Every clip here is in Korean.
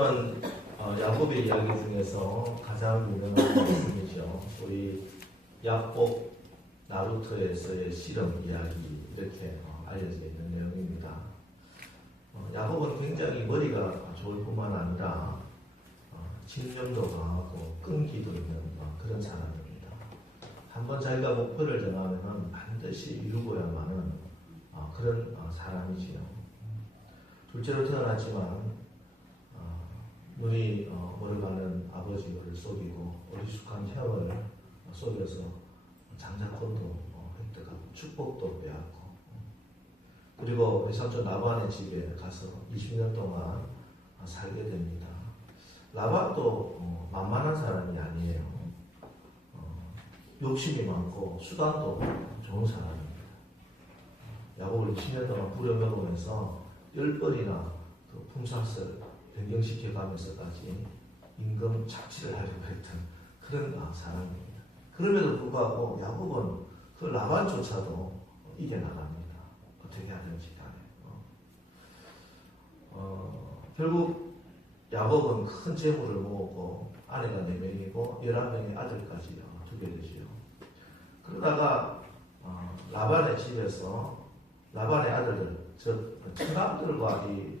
말씀은 야곱의 이야기 중에서 가장 유명한 말씀이죠. 우리 야곱 나루토에서의 실험 이야기 이렇게 알려져 있는 내용입니다. 야곱은 굉장히 머리가 좋을 뿐만 아니라 집념도 강하고 끈기도 있는 그런 사람입니다. 한번 자기가 목표를 정하면 반드시 이루고야만은 그런 사람이지요. 둘째로 태어났지만 눈이 멀어가는 아버지를 속이고 어리숙한 형을 속여서 장자권도 획득하고 축복도 빼앗고, 그리고 우리 삼촌 라반의 집에 가서 20년 동안 살게 됩니다. 라반도 만만한 사람이 아니에요. 욕심이 많고 수단도 좋은 사람입니다. 야곱을 20년 동안 부려먹으면서 10번이나 그 품삯을 변경시켜가면서까지 임금 착취를 하려고 했던 그런 사람입니다. 그럼에도 불구하고 야곱은 그 라반조차도 이겨나갑니다. 어떻게 하든지 간에. 결국 야곱은 큰 재물을 모으고 아내가 4명이고 11명의 아들까지 두게 되지요. 그러다가 라반의 집에서 라반의 아들들, 즉 처남들과 이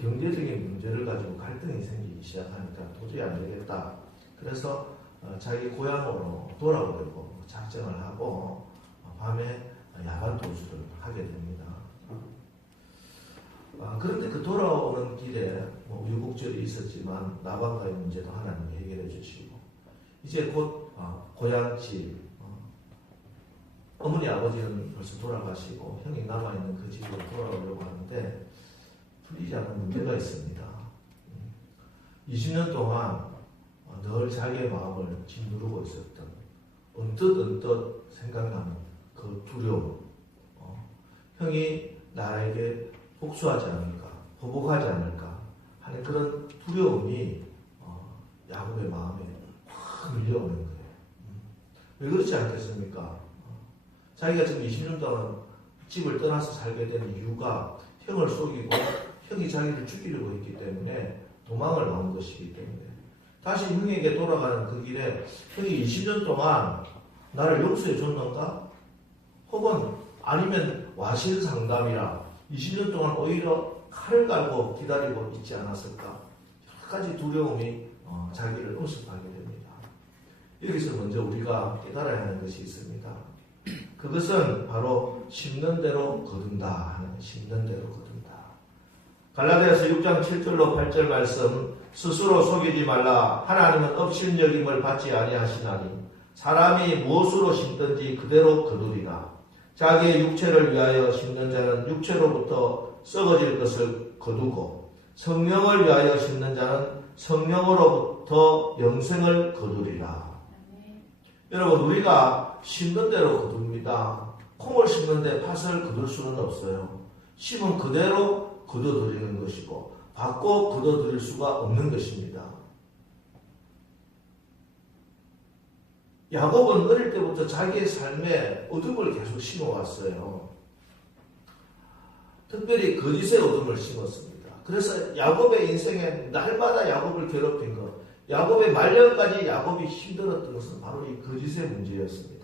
경제적인 문제를 가지고 갈등이 생기기 시작하니까 도저히 안 되겠다. 그래서 자기 고향으로 돌아오려고 작정을 하고 밤에 야간 도주를 하게 됩니다. 그런데 그 돌아오는 길에 우여곡절이 있었지만 라반과의 문제도 하나님이 해결해 주시고, 이제 곧 고향집, 어머니 아버지는 벌써 돌아가시고 형이 남아있는 그 집으로 돌아오려고 하는데 풀리지 않는 문제가 있습니다. 20년 동안 늘 자기의 마음을 짓누르고 있었던 언뜻 생각나는 그 두려움, 형이 나에게 복수하지 않을까, 보복하지 않을까 하는 그런 두려움이 야곱의 마음에 확 밀려오는 거예요. 왜 그렇지 않겠습니까? 자기가 지금 20년 동안 집을 떠나서 살게 된 이유가 형을 속이고 형이 자기를 죽이려고 했기 때문에 도망을 나온 것이기 때문에, 다시 형에게 돌아가는 그 길에 형이 20년 동안 나를 용서해 줬는가? 혹은 아니면 와신 상담이라 20년 동안 오히려 칼을 갈고 기다리고 있지 않았을까? 여러 가지 두려움이 자기를 엄습하게 됩니다. 여기서 먼저 우리가 깨달아야 하는 것이 있습니다. 그것은 바로 심는 대로 거둔다 하는, 심는 대로 거둔다. 갈라디아서 6장 7절로 8절 말씀, 스스로 속이지 말라. 하나님은 업신여김을 받지 아니하시나니 사람이 무엇으로 심든지 그대로 거두리라. 자기의 육체를 위하여 심는 자는 육체로부터 썩어질 것을 거두고, 성령을 위하여 심는 자는 성령으로부터 영생을 거두리라. 여러분, 우리가 심는 대로 거둡니다. 콩을 심는데 팥을 거둘 수는 없어요. 심은 그대로 거둬들이는 것이고 바꿔 거둬들일 수가 없는 것입니다. 야곱은 어릴 때부터 자기의 삶에 어둠을 계속 심어왔어요. 특별히 거짓의 어둠을 심었습니다. 그래서 야곱의 인생에 날마다 야곱을 괴롭힌 것, 야곱의 말년까지 야곱이 힘들었던 것은 바로 이 거짓의 문제였습니다.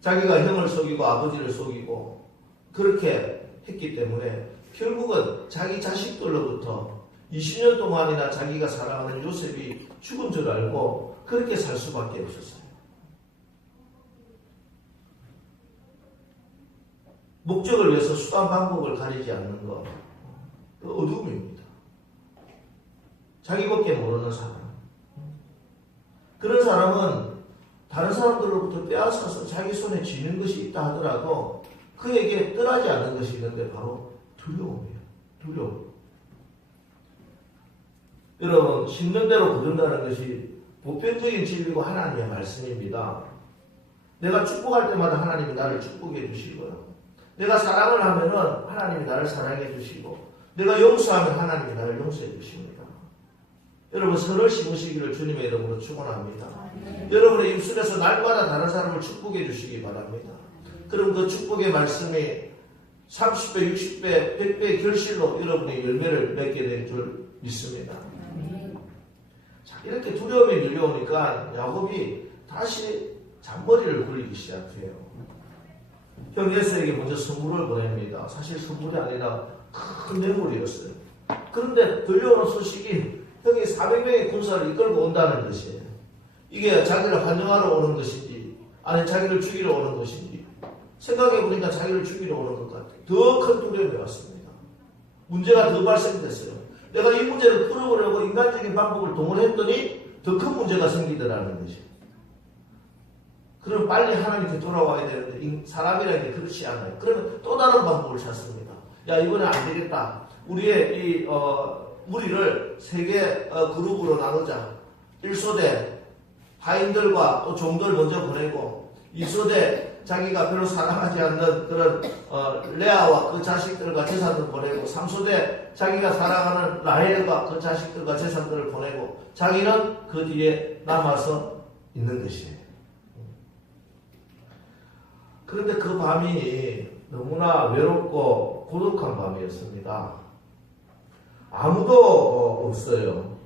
자기가 형을 속이고 아버지를 속이고 그렇게 했기 때문에 결국은 자기 자식들로부터 20년 동안이나 자기가 사랑하는 요셉이 죽은 줄 알고 그렇게 살 수밖에 없었어요. 목적을 위해서 수단 방법을 가리지 않는 것, 그 어둠입니다. 자기밖에 모르는 사람. 그런 사람은 다른 사람들로부터 빼앗아서 자기 손에 쥐는 것이 있다 하더라도 그에게 떠나지 않는 것이 있는데 바로 두려움이에요. 두려움. 여러분, 심는 대로 거둔다는 것이 보편적인 진리고 하나님의 말씀입니다. 내가 축복할 때마다 하나님이 나를 축복해 주시고요. 내가 사랑을 하면은 하나님이 나를 사랑해 주시고, 내가 용서하면 하나님이 나를 용서해 주십니다. 여러분, 선을 심으시기를 주님의 이름으로 축원합니다. 여러분의 입술에서 날마다 다른 사람을 축복해 주시기 바랍니다. 그럼 그 축복의 말씀이 30배, 60배, 100배 결실로 여러분의 열매를 맺게 될 줄 믿습니다. 자, 이렇게 두려움이 밀려오니까 야곱이 다시 잔머리를 굴리기 시작해요. 형 에서에게 먼저 선물을 보냅니다. 사실 선물이 아니라 큰 뇌물이었어요. 그런데 들려오는 소식이 형이 400명의 군사를 이끌고 온다는 것이에요. 이게 자기를 환영하러 오는 것인지 아니면 자기를 죽이러 오는 것인지 생각해보니까 자기를 죽이러 오는 것 같아요. 더 큰 두려움이 왔습니다. 문제가 더 발생됐어요. 내가 이 문제를 풀어보려고 인간적인 방법을 동원했더니 더 큰 문제가 생기더라는 것이에요. 그럼 빨리 하나님께 돌아와야 되는데 사람이라는 게 그렇지 않아요. 그러면 또 다른 방법을 찾습니다. 야, 이번엔 안 되겠다. 우리의 이 무리를 3개 그룹으로 나누자. 1소대 하인들과 또 종들 먼저 보내고 2소대 자기가 별로 사랑하지 않는 그런 레아와 그 자식들과 재산을 보내고 3소대 자기가 사랑하는 라헬과 그 자식들과 재산들을 보내고 자기는 그 뒤에 남아서 있는 것이에요. 그런데 그 밤이 너무나 외롭고 고독한 밤이었습니다. 아무도 없어요.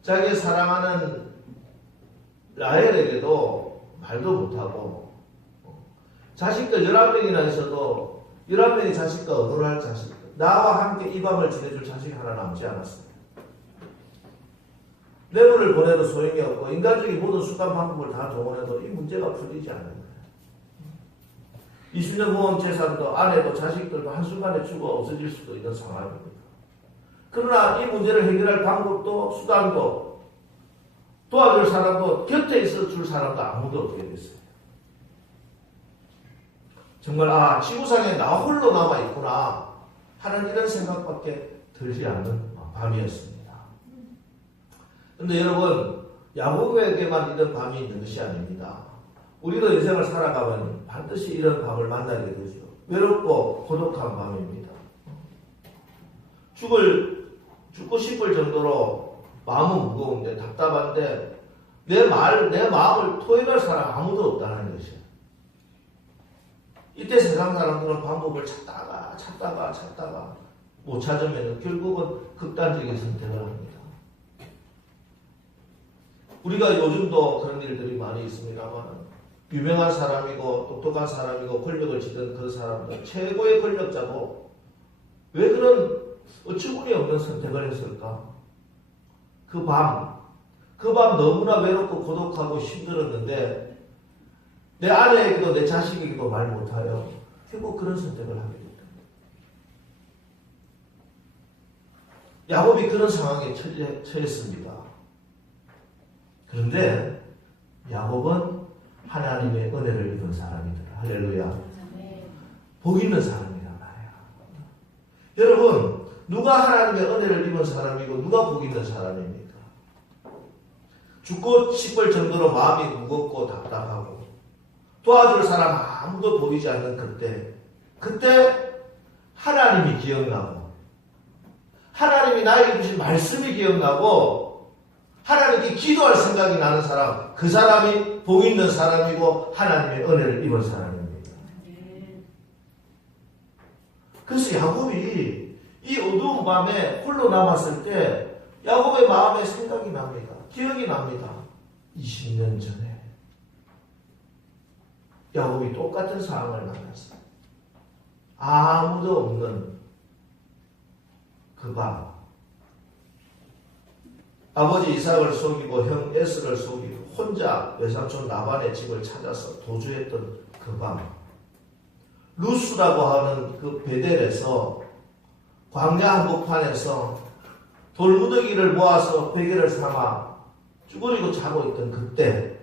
자기 사랑하는 라헬에게도 말도 못하고 자식들 11명이나 있어도 11명의 자식과 의논할 자식들 나와 함께 이 밤을 지내줄 자식이 하나 남지 않았습니다. 뇌물을 보내도 소용이 없고 인간적인 모든 수단 방법을 다 동원해도 이 문제가 풀리지 않는 거예요. 20년 모은 재산도 아내도 자식들도 한순간에 죽어 없어질 수도 있는 상황입니다. 그러나 이 문제를 해결할 방법도 수단도 도와줄 사람도 곁에 있어 줄 사람도 아무도 없게 됐어요. 정말 지구상에 나 홀로 남아있구나 하는 이런 생각밖에 들지 않는 밤이었습니다. 그런데 여러분 야곱에게만 이런 밤이 있는 것이 아닙니다. 우리도 인생을 살아가면 반드시 이런 밤을 만나게 되죠. 외롭고 고독한 밤입니다. 죽고 싶을 정도로 마음은 무거운데 답답한데 내 마음을 토해낼 사람 아무도 없다는 것이에요. 이때 세상 사람들은 방법을 찾다가 못 찾으면 결국은 극단적인 선택을 합니다. 우리가 요즘도 그런 일들이 많이 있습니다만 유명한 사람이고 똑똑한 사람이고 권력을 쥐던 그 사람들 최고의 권력자고 왜 그런 어처구니 없는 선택을 했을까? 그 밤 너무나 외롭고 고독하고 힘들었는데 내 아내에게도 내 자식에게도 말 못하여 결국 그런 선택을 하게 됐다. 야곱이 그런 상황에 처했습니다. 그런데 야곱은 하나님의 은혜를 입은 사람이더라. 할렐루야. 복 있는 사람이란 말이야. 여러분, 누가 하나님의 은혜를 입은 사람이고 누가 복 있는 사람입니까? 죽고 싶을 정도로 마음이 무겁고 답답하고 도와줄 사람 아무도 보이지 않는 그때 하나님이 기억나고 하나님이 나에게 주신 말씀이 기억나고 하나님께 기도할 생각이 나는 사람, 그 사람이 복 있는 사람이고 하나님의 은혜를 입은 사람입니다. 그래서 야곱이 이 어두운 밤에 홀로 남았을 때 야곱의 마음에 생각이 납니다. 기억이 납니다. 20년 전에 야곱이 똑같은 상황을 만났어요. 아무도 없는 그 밤. 아버지 이삭을 속이고 형 에스를 속이고 혼자 외삼촌 라반의 집을 찾아서 도주했던 그 밤. 루스라고 하는 그 베델에서 광야 한복판에서 돌무더기를 모아서 베개를 삼아 쭈그리고 자고 있던 그때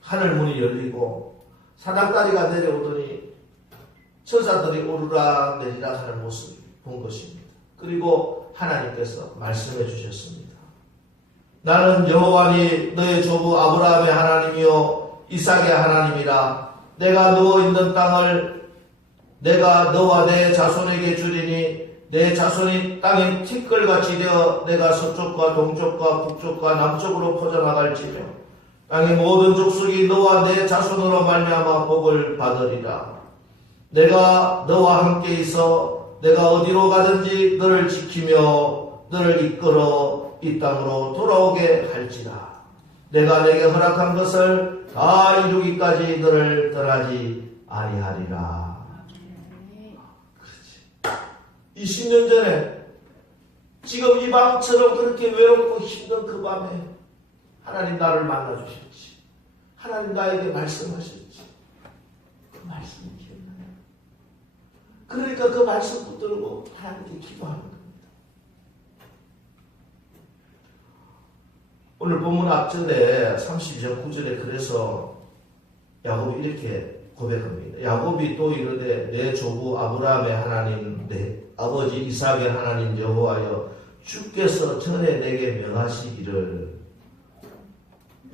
하늘문이 열리고 사닥다리가 내려오더니 천사들이 오르락 내리락 하는 모습을 본 것입니다. 그리고 하나님께서 말씀해 주셨습니다. 나는 여호와니 너의 조부 아브라함의 하나님이요 이삭의 하나님이라. 내가 누워있는 땅을 내가 너와 내 자손에게 주리니 내 자손이 땅에 티끌같이 되어 내가 서쪽과 동쪽과 북쪽과 남쪽으로 퍼져나갈지며 땅의 모든 족속이 너와 내 자손으로 말미암아 복을 받으리라. 내가 너와 함께 있어 내가 어디로 가든지 너를 지키며 너를 이끌어 이 땅으로 돌아오게 할지라. 내가 내게 허락한 것을 다 이루기까지 너를 떠나지 아니하리라. 그렇지. 20년 전에 지금 이 밤처럼 그렇게 외롭고 힘든 그 밤에 하나님 나를 만나주셨지. 하나님 나에게 말씀하셨지. 그 말씀이 기억나요. 그러니까 그 말씀 붙들고 하나님께 기도하는 겁니다. 오늘 본문 앞절에 32절 9절에 그래서 야곱이 이렇게 고백합니다. 야곱이 또 이르되 내 조부 아브라함의 하나님 내 아버지 이삭의 하나님 여호와여 주께서 전에 내게 명하시기를.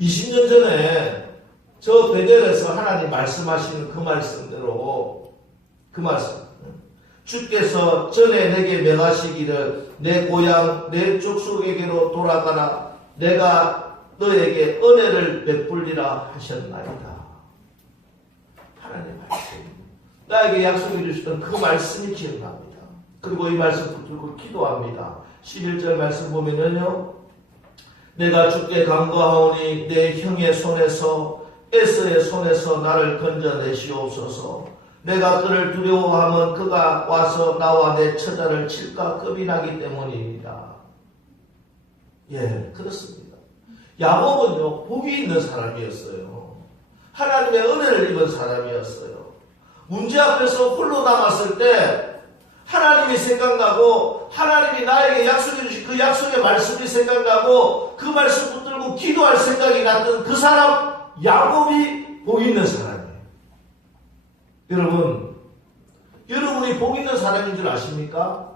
20년 전에 저 베델에서 하나님 말씀하시는 그 말씀대로 그 말씀 주께서 전에 내게 명하시기를 내 고향 내 족속에게로 돌아가라 내가 너에게 은혜를 베풀리라 하셨나이다. 하나님의 말씀 나에게 약속해 주셨던 그 말씀이 기억납니다. 그리고 이 말씀 붙들고 기도합니다. 11절 말씀 보면은요 내가 주께 간구하오니 내 형의 손에서 에서의 손에서 나를 건져내시옵소서. 내가 그를 두려워하면 그가 와서 나와 내 처자를 칠까 겁이 나기 때문입니다. 예, 그렇습니다. 야곱은요 복이 있는 사람이었어요. 하나님의 은혜를 입은 사람이었어요. 문제 앞에서 홀로 남았을 때 하나님이 생각나고 하나님이 나에게 약속해 주신 그 약속의 말씀이 생각나고 그 말씀 붙들고 기도할 생각이 났던 그 사람 야곱이 복 있는 사람이에요. 여러분이 복 있는 사람인 줄 아십니까?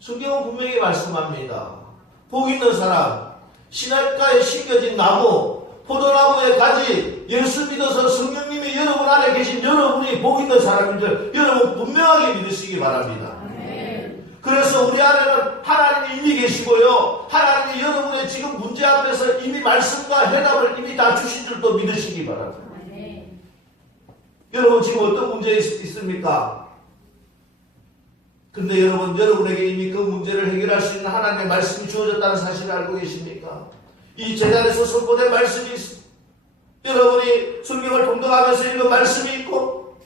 성경은 분명히 말씀합니다. 복 있는 사람, 시냇가에 심겨진 나무, 포도나무의 가지, 예수 믿어서 성령님이 여러분 안에 계신 여러분이 복 있는 사람인 줄 여러분 분명하게 믿으시기 바랍니다. 그래서 우리 안에는 하나님이 이미 계시고요. 하나님이 여러분의 지금 문제 앞에서 이미 말씀과 해답을 이미 다 주신 줄도 믿으시기 바랍니다. 여러분 지금 어떤 문제 있습니까? 근데 여러분에게 이미 그 문제를 해결할 수 있는 하나님의 말씀이 주어졌다는 사실을 알고 계십니까? 이 제자리에서 선포된 말씀이 있습니다. 여러분이 성경을 동독하면서 읽은 말씀이 있고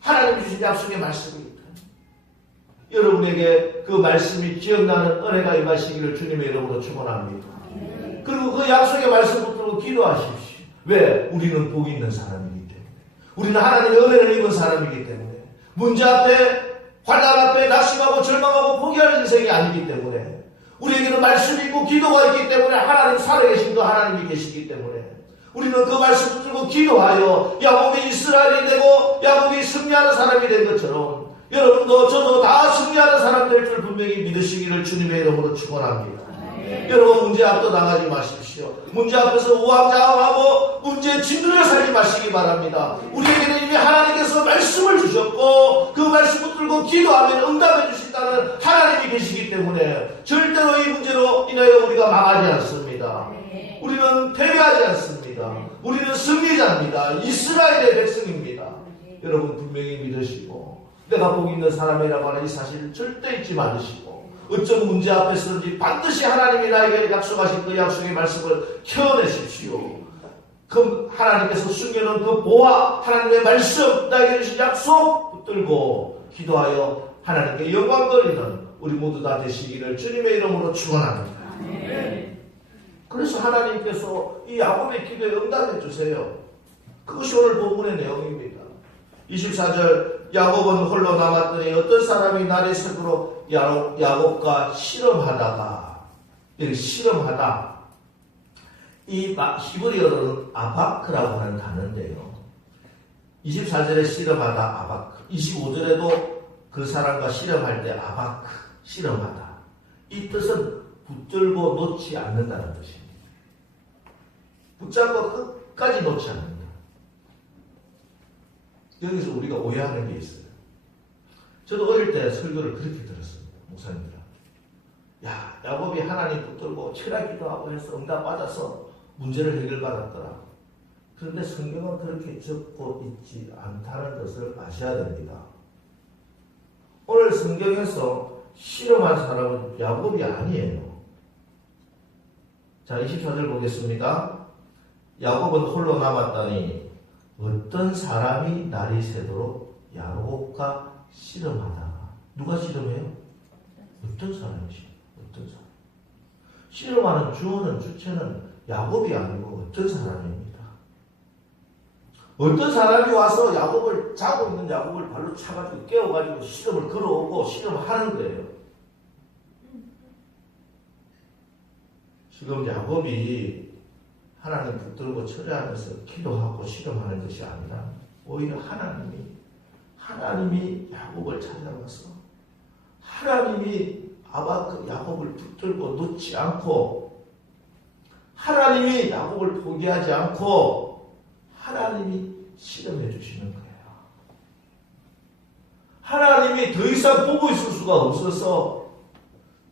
하나님 주신 약속의 말씀이 있다. 여러분에게 그 말씀이 기억나는 은혜가 임하시기를 주님의 이름으로 축원합니다. 그리고 그 약속의 말씀 붙들고 기도하십시오. 왜? 우리는 복 있는 사람이기 때문에. 우리는 하나님의 은혜를 입은 사람이기 때문에. 문제 앞에 환난 앞에 낙심하고 절망하고 포기하는 인생이 아니기 때문에 우리에게는 말씀이 있고 기도가 있기 때문에 하나님 살아계신 그 하나님이 계시기 때문에 우리는 그 말씀 붙들고 기도하여 야곱이 이스라엘이 되고 야곱이 승리하는 사람이 된 것처럼 여러분도 저도 다 승리하는 사람 될 줄 분명히 믿으시기를 주님의 이름으로 축원합니다. 여러분 문제 앞도 나가지 마십시오. 문제 앞에서 우왕좌왕하고 문제에 짓눌려 살지 마시기 바랍니다. 우리에게는 이미 하나님께서 말씀을 주셨고 그 말씀 붙들고 기도하면 응답해 주신다는 하나님이 계시기 때문에 절대로 이 문제로 인하여 우리가 망하지 않습니다. 우리는 패배하지 않습니다. 우리는 승리자입니다. 이스라엘의 백성입니다. 여러분 분명히 믿으시고 내가 복 있는 사람이라고 하는 이 사실을 절대 잊지 말으시고 어떤 문제 앞에서든지 반드시 하나님이 나에게 약속하신 그 약속의 말씀을 켜내십시오. 그 하나님께서 숨겨놓은 그 보화 하나님의 말씀 나에게 주신 약속 붙들고 기도하여 하나님께 영광 돌리는 우리 모두 다 되시기를 주님의 이름으로 축원합니다. 그래서 하나님께서 이 야곱의 기도에 응답해 주세요. 그것이 오늘 본문의 내용입니다. 24절 야곱은 홀로 남았더니 어떤 사람이 날이 새도록 야곱과 실험하다가 여기 실험하다 이 히브리어로는 아바크라고 하는 단어인데요. 24절에 실험하다 아바크 25절에도 그 사람과 실험할 때 아바크 실험하다 이 뜻은 붙들고 놓지 않는다는 뜻입니다. 붙잡고 끝까지 놓지 않는다. 여기서 우리가 오해하는 게 있어요. 저도 어릴 때 설교를 그렇게 들었습니다. 목사님이랑. 야, 야곱이 하나님 붙들고 철학 기도하고 해서 응답 받아서 문제를 해결받았더라. 그런데 성경은 그렇게 적고 있지 않다는 것을 아셔야 됩니다. 오늘 성경에서 실험한 사람은 야곱이 아니에요. 자, 24절 보겠습니다. 야곱은 홀로 남았다니 어떤 사람이 날이 새도록 야곱과 실험하다. 누가 실험해요? 어떤 사람이 실험? 어떤 사람? 실험하는 주어는 주체는 야곱이 아니고 어떤 사람입니다. 어떤 사람이 와서 야곱을 자고 있는 야곱을 발로 차가지고 깨워가지고 실험을 걸어오고 실험하는 거예요. 지금 야곱이 하나님 붙들고 철회하면서 기도하고 실험하는 것이 아니라 오히려 하나님이 야곱을 찾아가서 하나님이 아바크 야곱을 붙들고 놓지 않고 하나님이 야곱을 포기하지 않고 하나님이 실험해 주시는 거예요. 하나님이 더 이상 보고 있을 수가 없어서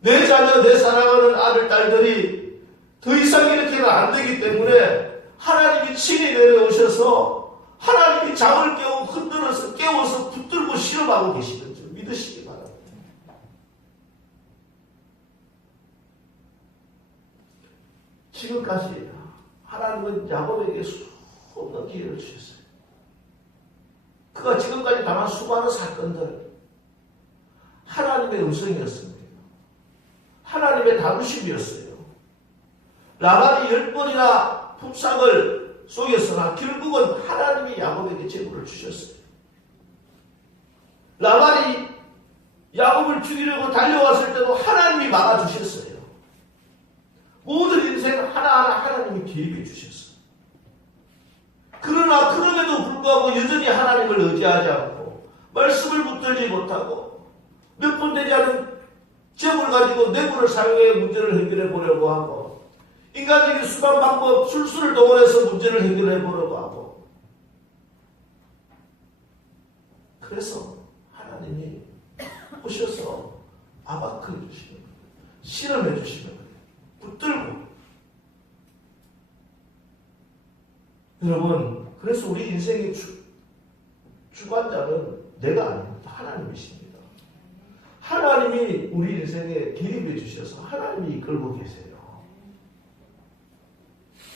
내 자녀, 내 사랑하는 아들, 딸들이 더 이상 이렇게는 안 되기 때문에 하나님이 친히 내려오셔서 하나님이 잠을 깨워 흔들어서 깨워서 붙들고 실험하고 계시는 줄 믿으시기 바랍니다. 지금까지 하나님은 야곱에게 수없는 기회를 주셨어요. 그가 지금까지 당한 수많은 사건들 하나님의 음성이었습니다. 하나님의 다루심이었어요. 라반이 10번이나 품삯을 쏘였으나 결국은 하나님이 야곱에게 재물을 주셨어요. 라반이 야곱을 죽이려고 달려왔을 때도 하나님이 막아주셨어요. 모든 인생 하나하나 하나님이 개입해 주셨어요. 그러나 그럼에도 불구하고 여전히 하나님을 의지하지 않고 말씀을 붙들지 못하고 몇 번 되지 않은 재물을 가지고 뇌물을 사용해 문제를 해결해 보려고 하고 인간적인 수단 방법 술수를 동원해서 문제를 해결해 보려고 하고 그래서 하나님이 오셔서 아바크 해주시는 거예요. 실험해 주시는 거예요. 붙들고 여러분 그래서 우리 인생의 주관자는 내가 아닙니다. 하나님이십니다. 하나님이 우리 인생에 개입해 주셔서 하나님이 이끌고 계세요.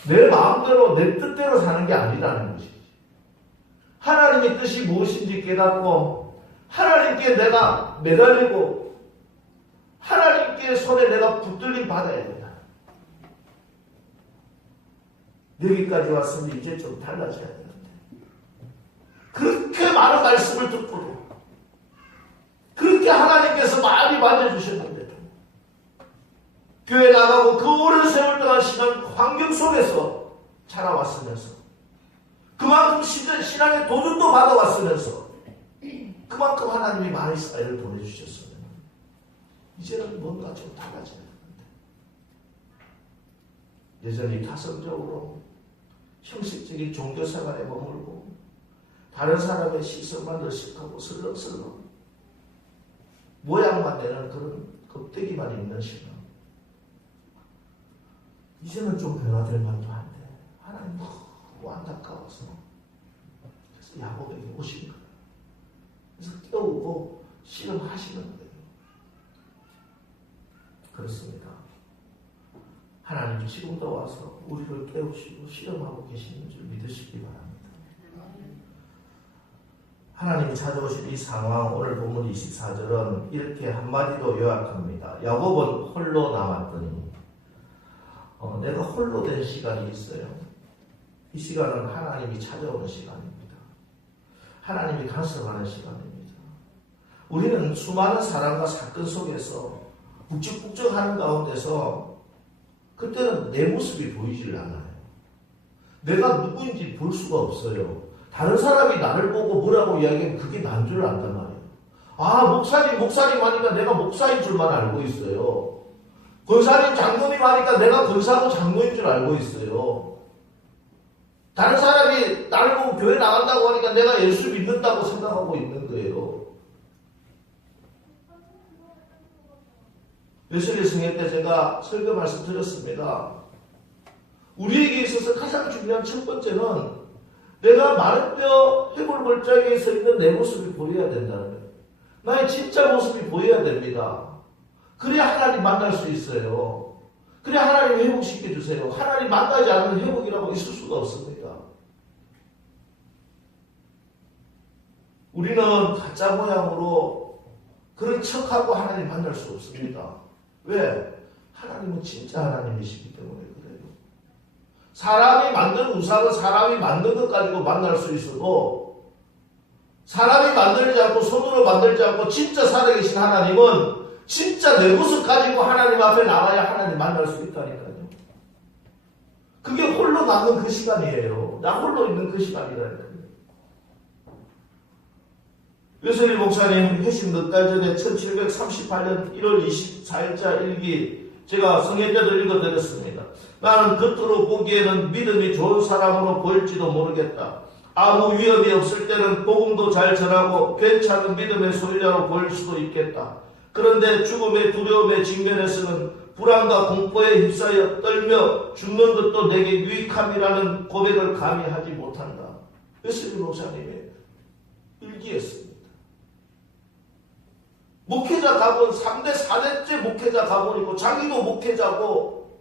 내 마음대로 내 뜻대로 사는 게 아니라는 것이지. 하나님의 뜻이 무엇인지 깨닫고 하나님께 내가 매달리고 하나님께 손에 내가 붙들림 받아야 된다. 여기까지 왔으면 이제 좀 달라져야 되는데 그렇게 많은 말씀을 듣고도 그렇게 하나님께서 많이 만져주셨는데도 교회 나가고 그 오랜 세월 동안 신앙 환경 속에서 자라왔으면서 그만큼 신앙의 도전도 받아왔으면서 그만큼 하나님이 많은 사회를 보내주셨으면 이제는 뭔가 좀 달라져야 되는데 여전히 가성적으로 형식적인 종교생활에 머물고 다른 사람의 시선만 의식하고 설렁설렁 모양만 내는 그런 껍데기만 있는 신앙 이제는 좀 변화될 만도 한데 하나님 너무 안타까워서 그래서 야곱에게 오신 거예요. 그래서 깨우고 실험하시는 거예요. 그렇습니다. 하나님 지금도 와서 우리를 깨우시고 실험하고 계시는 줄 믿으시기 바랍니다. 하나님이 찾아오신 이 상황 오늘 본문 24절은 이렇게 한마디로 요약합니다. 야곱은 홀로 남았더니 내가 홀로 된 시간이 있어요. 이 시간은 하나님이 찾아오는 시간입니다. 하나님이 간섭하는 시간입니다. 우리는 수많은 사랑과 사건 속에서 북적북적하는 가운데서 그때는 내 모습이 보이질 않아요. 내가 누구인지 볼 수가 없어요. 다른 사람이 나를 보고 뭐라고 이야기하면 그게 난 줄 안단 말이에요. 아, 목사님 하니까 내가 목사인 줄만 알고 있어요. 권사님, 장로님 하니까 내가 권사고 장로인 줄 알고 있어요. 다른 사람이 나를 보고 교회 나간다고 하니까 내가 예수 믿는다고 생각하고 있는 거예요. 예수의 승회 때 제가 설교 말씀 드렸습니다. 우리에게 있어서 가장 중요한 첫 번째는 내가 마른 뼈 해골 골짜기에 서 있는 내 모습이 보여야 된다는 거예요. 나의 진짜 모습이 보여야 됩니다. 그래야 하나님 만날 수 있어요. 그래야 하나님 회복시켜 주세요. 하나님 만나지 않는 회복이라고 있을 수가 없습니다. 우리는 가짜 모양으로 그런 척하고 하나님 만날 수 없습니다. 왜? 하나님은 진짜 하나님이시기 때문에 그래요. 사람이 만든 우상은 사람이 만든 것 가지고 만날 수 있어도 사람이 만들지 않고 손으로 만들지 않고 진짜 살아계신 하나님은 진짜 내 모습 가지고 하나님 앞에 나와야 하나님 만날 수 있다니까요. 그게 홀로 남는 그 시간이에요. 나 홀로 있는 그 시간이라니까요. 유선일 목사님 회심 몇 달 전에 1738년 1월 24일자 일기 제가 성회 때도 읽어드렸습니다. 나는 겉으로 보기에는 믿음이 좋은 사람으로 보일지도 모르겠다. 아무 위험이 없을 때는 복음도 잘 전하고 괜찮은 믿음의 소유자로 보일 수도 있겠다. 그런데 죽음의 두려움에 직면해서는 불안과 공포에 휩싸여 떨며 죽는 것도 내게 유익함이라는 고백을 감히 하지 못한다. 웨슬리 목사님의 일기였습니다. 목회자 가본 3대 4대째 목회자 가본이고 자기도 목회자고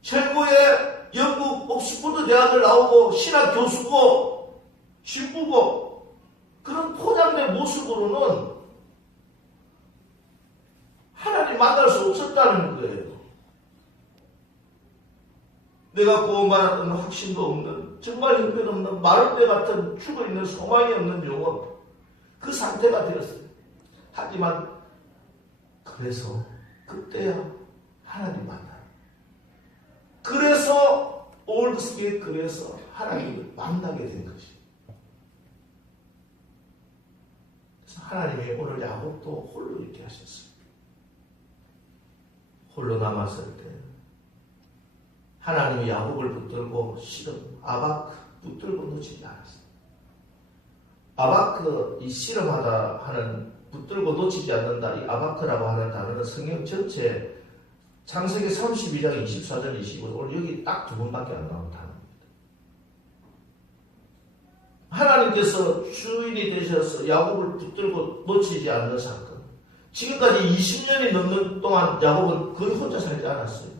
최고의 영국 옥스퍼드 대학을 나오고 신학 교수고 신부고 그런 포장된 모습으로는 하나님 만날 수 없었다는 거예요. 내가 구원받았던 확신도 없는 정말 형편없는 마를 때 같은 죽어있는 소망이 없는 영혼 그 상태가 되었어요. 하지만 그래서 그때야 하나님 만나요. 그래서 올드스게이트 그래서 하나님을 만나게 된 것이에요. 그래서 하나님이 오늘 야곱도 홀로 있게 하셨어요. 홀로 남았을 때 하나님이 야곱을 붙들고 실은 아바크 붙들고 놓치지 않았어요. 아바크 이 실험하다 하는 붙들고 놓치지 않는다. 이 아바크라고 하는 단어는 성경 전체 창세기 32장 24절 25절 오늘 여기 딱 두 번밖에 안 나오는 단어입니다. 하나님께서 주인이 되셔서 야곱을 붙들고 놓치지 않는 사건. 지금까지 20년이 넘는 동안 야곱은 거의 혼자 살지 않았어요.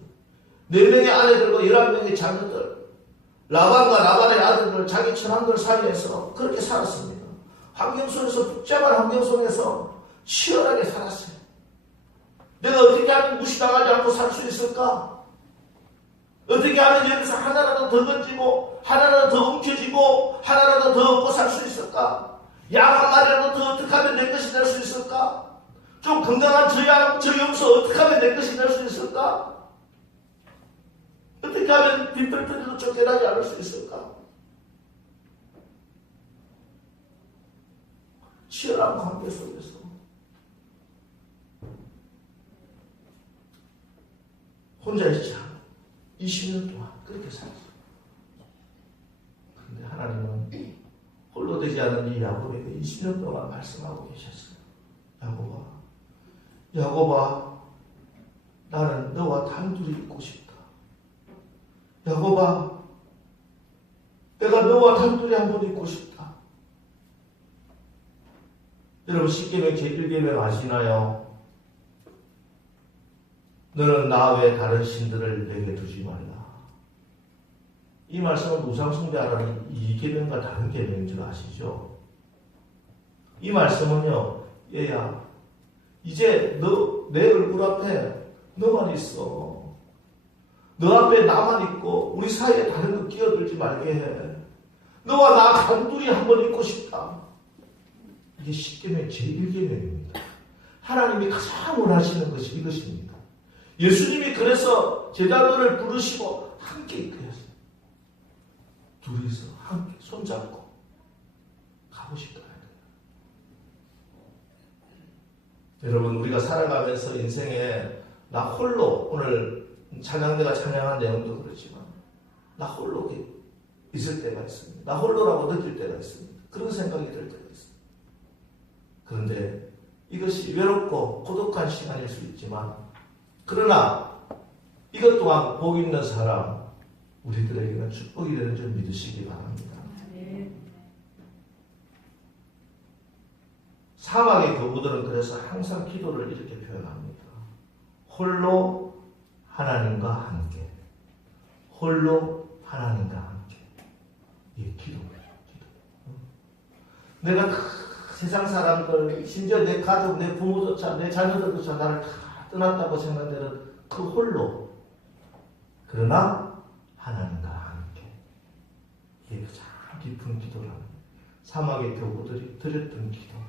4명의 아내들과 11명의 자녀들, 라반과 라반의 아들들, 자기 친아들 사이에서 그렇게 살았습니다. 환경 속에서 복잡한 환경 속에서 치열하게 살았어요. 내가 어떻게 하면 무시당하지 않고 살 수 있을까? 어떻게 하면 여기서 하나라도 더 건지고 하나라도 더 움켜쥐고 하나라도 더 얻고 살 수 있을까? 양 한 마리라도 더 어떻게 하면 내 것이 될 수 있을까? 좀 건강한 저 염소 어떻게 하면 내 것이 될 수 있을까? 어떻게 하면 빈털터리도 쫓겨나지 않을 수 있을까? 치열한 관계 속에서 혼자 있지 않아 20년 동안 그렇게 살았어요. 그런데 하나님은 홀로 되지 않은 이 야곱에게 20년 동안 말씀하고 계셨어요. 야곱아, 나는 너와 단둘이 있고 싶다. 야곱아, 내가 너와 단둘이 한번 있고 싶다. 여러분 십계명 제1계명 아시나요? 너는 나 외 다른 신들을 내게 두지 말라. 이 말씀은 우상숭배하라는 이 계명과 다른 계명인 줄 아시죠? 이 말씀은요, 얘야, 이제 내 얼굴 앞에 너만 있어. 너 앞에 나만 있고 우리 사이에 다른 거 끼어들지 말게 해. 너와 나 단둘이 한번 있고 싶다. 이게 십계명 제1계명입니다. 하나님이 가장 원하시는 것이 이것입니다. 예수님이 그래서 제자들을 부르시고 함께 있게 하세요. 둘이서 함께 손잡고 가고 싶다. 여러분 우리가 살아가면서 인생에 나 홀로 오늘 찬양대가 찬양한 내용도 그렇지만 나 홀로 있을 때가 있습니다. 나 홀로라고 느낄 때가 있습니다. 그런 생각이 들 때가 있습니다. 그런데 이것이 외롭고 고독한 시간일 수 있지만 그러나 이것 또한 복 있는 사람 우리들에게는 축복이 되는 줄 믿으시기 바랍니다. 사막의 교부들은 그래서 항상 기도를 이렇게 표현합니다. 홀로 하나님과 함께. 홀로 하나님과 함께. 이게 기도예요. 내가 세상 사람들, 심지어 내 가족, 내 부모조차, 내 자녀들조차 나를 다 떠났다고 생각되는 그 홀로. 그러나 하나님과 함께. 이게 가장 깊은 기도라는 사막의 교부들이 드렸던 기도.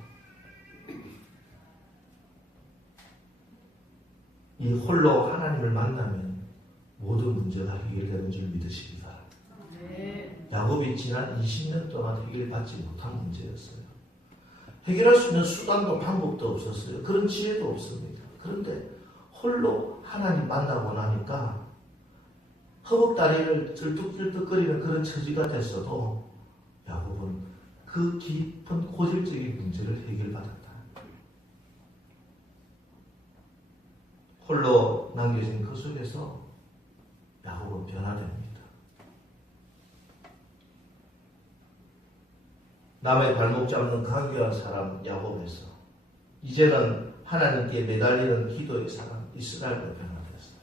이 홀로 하나님을 만나면 모든 문제가 해결되는 줄 믿으시기 바랍니다. 네. 야곱이 지난 20년 동안 해결받지 못한 문제였어요. 해결할 수 있는 수단도 방법도 없었어요. 그런 지혜도 없습니다. 그런데 홀로 하나님 만나고 나니까 허벅다리를 들뚝들뚝거리는 그런 처지가 됐어도 야곱은 그 깊은 고질적인 문제를 해결받았다. 홀로 남겨진 그 속에서 야곱은 변화됩니다. 남의 발목 잡는 강교한 사람 야곱에서 이제는 하나님께 매달리는 기도의 사람 이스라엘로 변화됐어요.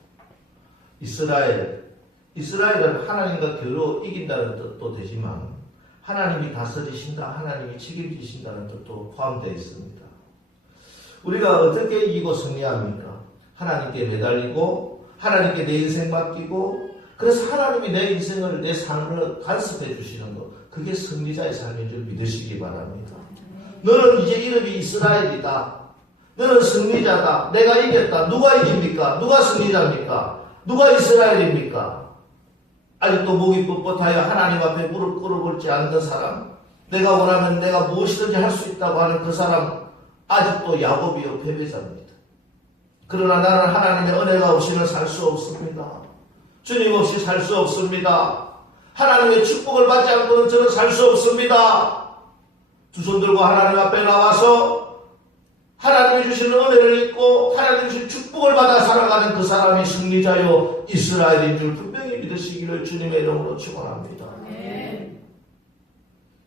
이스라엘은 하나님과 겨루 이긴다는 뜻도 되지만 하나님이 다스리신다, 하나님이 책임지신다는 뜻도 포함되어 있습니다. 우리가 어떻게 이기고 승리합니까? 하나님께 매달리고 하나님께 내 인생 맡기고 그래서 하나님이 내 인생을 내 삶을 간섭해 주시는 것, 그게 승리자의 삶인 줄 믿으시기 바랍니다. 너는 이제 이름이 이스라엘이다. 너는 승리자다. 내가 이겼다. 누가 이깁니까? 누가 승리자입니까? 누가 이스라엘입니까? 아직도 목이 뻣뻣하여 하나님 앞에 무릎 꿇어볼지 않는 사람, 내가 원하면 내가 무엇이든지 할 수 있다고 하는 그 사람, 아직도 야곱이요 패배자입니다. 그러나 나는 하나님의 은혜가 없이는 살 수 없습니다. 주님 없이 살 수 없습니다. 하나님의 축복을 받지 않고는 저는 살 수 없습니다. 두 손 들고 하나님 앞에 나와서 하나님이 주시는 은혜를 입고 하나님이 주신 축복을 받아 살아가는 그 사람이 승리자요 이스라엘인 줄 분명히 믿으시기를 주님의 이름으로 축원합니다.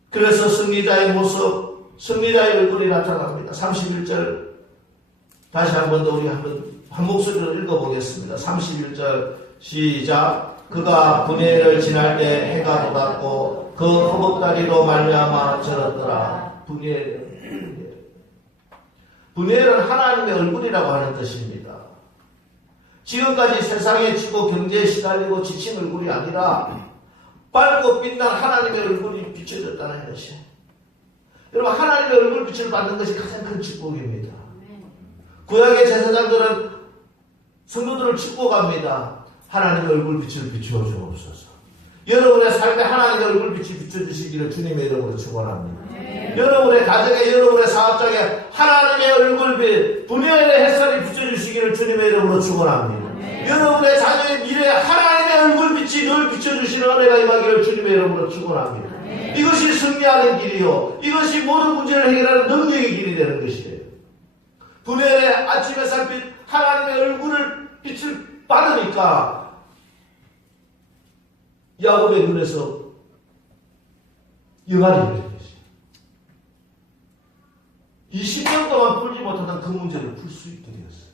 그래서 승리자의 모습, 승리자의 얼굴이 나타납니다. 31절 다시 한 번 더 우리 한 목소리로 읽어보겠습니다. 31절 시작. 그가 분해를 지날 때 해가 돋았고 그 허벅다리로 말미암아 절었더라. 분해는 하나님의 얼굴이라고 하는 뜻입니다. 지금까지 세상에 치고 경제에 시달리고 지친 얼굴이 아니라 밝고 빛난 하나님의 얼굴이 비춰졌다는 것이에요. 여러분, 하나님의 얼굴 빛을 받는 것이 가장 큰 축복입니다. 구약의 제사장들은 성도들을 축복합니다. 하나님의 얼굴 빛을 비추어 주옵소서. 여러분의 삶에 하나님의 얼굴 빛이 비춰주시기를 주님의 이름으로 축원합니다. 여러분의 가정에, 여러분의 사업장에 하나님의 얼굴빛, 분야의 햇살이 비춰주시기를 주님의 이름으로 축원합니다. 여러분의 자녀의 미래에 하나님의 얼굴빛이 늘 비춰주시는 은혜가 임하기를 주님의 이름으로 축원합니다. 이것이 승리하는 길이요, 이것이 모든 문제를 해결하는 능력의 길이 되는 것이에요. 분야의 아침 햇살빛, 하나님의 얼굴을 빛을 받으니까 야곱의 눈에서 영안이 열린 것이에요. 20년 동안 풀지 못하던 그 문제를 풀 수 있게 되었어요.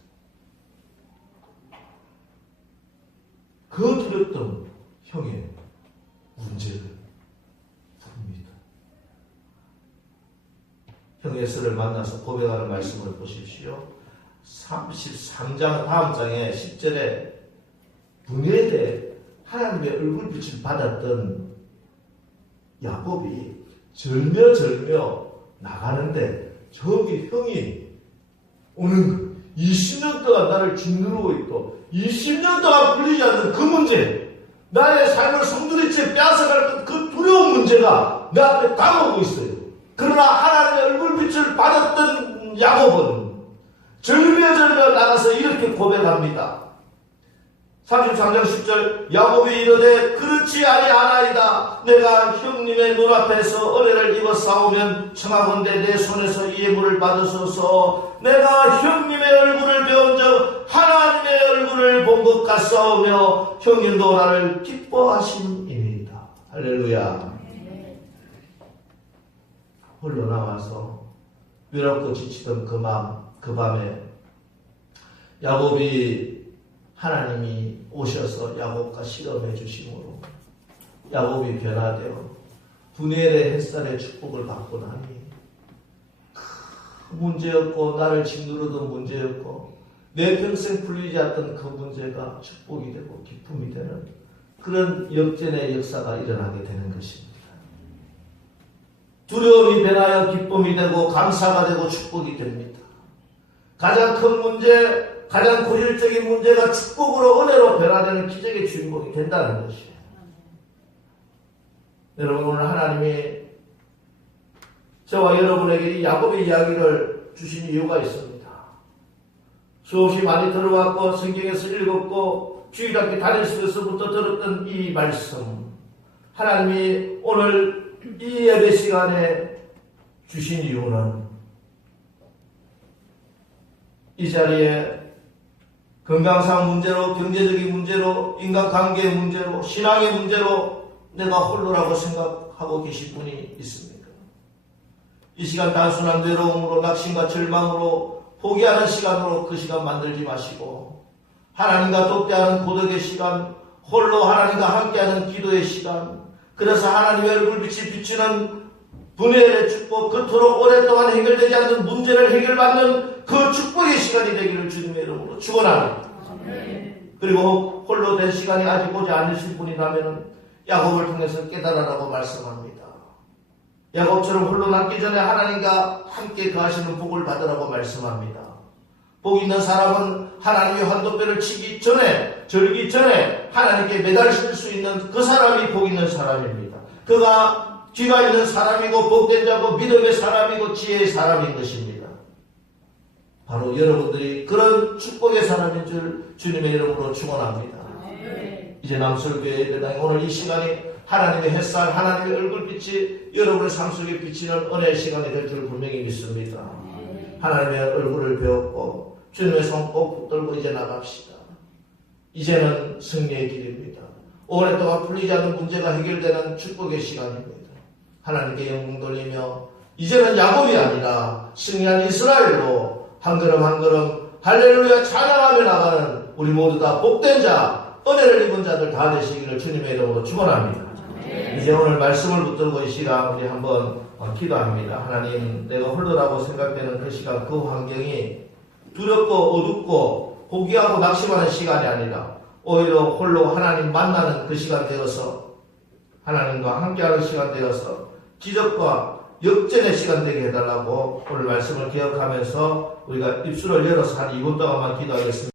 그 두렵던 형의 문제를 풉니다. 형 에서를 만나서 고백하는 말씀을 보십시오. 33장 다음 장에 10절에 분해에 대해 하나님의 얼굴빛을 받았던 야곱이 절며 나가는데 저기 형이 오는 20년 동안 나를 짓누르고 있고 20년 동안 풀리지 않는 그 문제, 나의 삶을 송두리째 빼앗아갈 그 두려운 문제가 내 앞에 다가오고 있어요. 그러나 하나님의 얼굴빛을 받았던 야곱은 절며 나가서 이렇게 고백합니다. 33장 10절 야곱이 이르되 그렇지 아니하나이다. 내가 형님의 눈앞에서 은혜를 입어 싸우면 청하건대 내 손에서 이 예물을 받으소서. 내가 형님의 얼굴을 배운 적 하나님의 얼굴을 본 것 같사오며 형님도 나를 기뻐하심이니이다. 할렐루야. 홀로 나와서 외롭고 지치던 그 밤에 야곱이 하나님이 오셔서 야곱과 실험해 주심으로 야곱이 변화되어 분엘의 햇살의 축복을 받고 나니 그 문제였고 나를 짓누르던 문제였고 내 평생 풀리지 않던 그 문제가 축복이 되고 기쁨이 되는 그런 역전의 역사가 일어나게 되는 것입니다. 두려움이 변하여 기쁨이 되고 감사가 되고 축복이 됩니다. 가장 큰 문제, 가장 고질적인 문제가 축복으로 은혜로 변화되는 기적의 주인공이 된다는 것이에요. 여러분, 오늘 하나님이 저와 여러분에게 이 야곱의 이야기를 주신 이유가 있습니다. 수없이 많이 들어왔고 성경에서 읽었고 주일학교 다닐 때서부터 들었던 이 말씀, 하나님이 오늘 이 예배 시간에 주신 이유는 이 자리에 건강상 문제로, 경제적인 문제로, 인간관계의 문제로, 신앙의 문제로 내가 홀로라고 생각하고 계신 분이 있습니까? 이 시간 단순한 외로움으로, 낙심과 절망으로, 포기하는 시간으로 그 시간 만들지 마시고 하나님과 독대하는 고독의 시간, 홀로 하나님과 함께하는 기도의 시간, 그래서 하나님의 얼굴빛이 비치는 분해의 축복, 그토록 오랫동안 해결되지 않는 문제를 해결받는 그 축복의 시간이 되기를 주님의 이름으로 축원합니다. 그리고 홀로 된 시간이 아직 오지 않으신 분이라면 야곱을 통해서 깨달으라고 말씀합니다. 야곱처럼 홀로 남기 전에 하나님과 함께 거하시는 복을 받으라고 말씀합니다. 복 있는 사람은 하나님의 환도뼈를 치기 전에, 절기 전에 하나님께 매달릴 수 있는 그 사람이 복 있는 사람입니다. 그가 귀가 있는 사람이고 복된 자고 믿음의 사람이고 지혜의 사람인 것입니다. 바로 여러분들이 그런 축복의 사람인 줄 주님의 이름으로 축원합니다. 이제 남설교회 예배당에 오늘 이 시간이 하나님의 햇살, 하나님의 얼굴빛이 여러분의 삶 속에 비치는 은혜의 시간이 될 줄 분명히 믿습니다. 하나님의 얼굴을 배웠고 주님의 손 꼭 붙들고 이제 나갑시다. 이제는 승리의 길입니다. 오랫동안 풀리지 않는 문제가 해결되는 축복의 시간입니다. 하나님께 영광 돌리며 이제는 야곱이 아니라 승리한 이스라엘로 한 걸음 한 걸음 할렐루야 찬양하며 나가는 우리 모두 다 복된 자, 은혜를 입은 자들 다 되시기를 주님의 이름으로 축원합니다. 이제 오늘 말씀을 붙들고 이 시간 우리 한번 기도합니다. 하나님, 내가 홀로라고 생각되는 그 시간, 그 환경이 두렵고 어둡고 포기하고 낙심하는 시간이 아니라 오히려 홀로 하나님 만나는 그 시간 되어서 하나님과 함께하는 시간 되어서 기적과 역전의 시간 되게 해달라고 오늘 말씀을 기억하면서 우리가 입술을 열어서 한 2분 동안만 기도하겠습니다.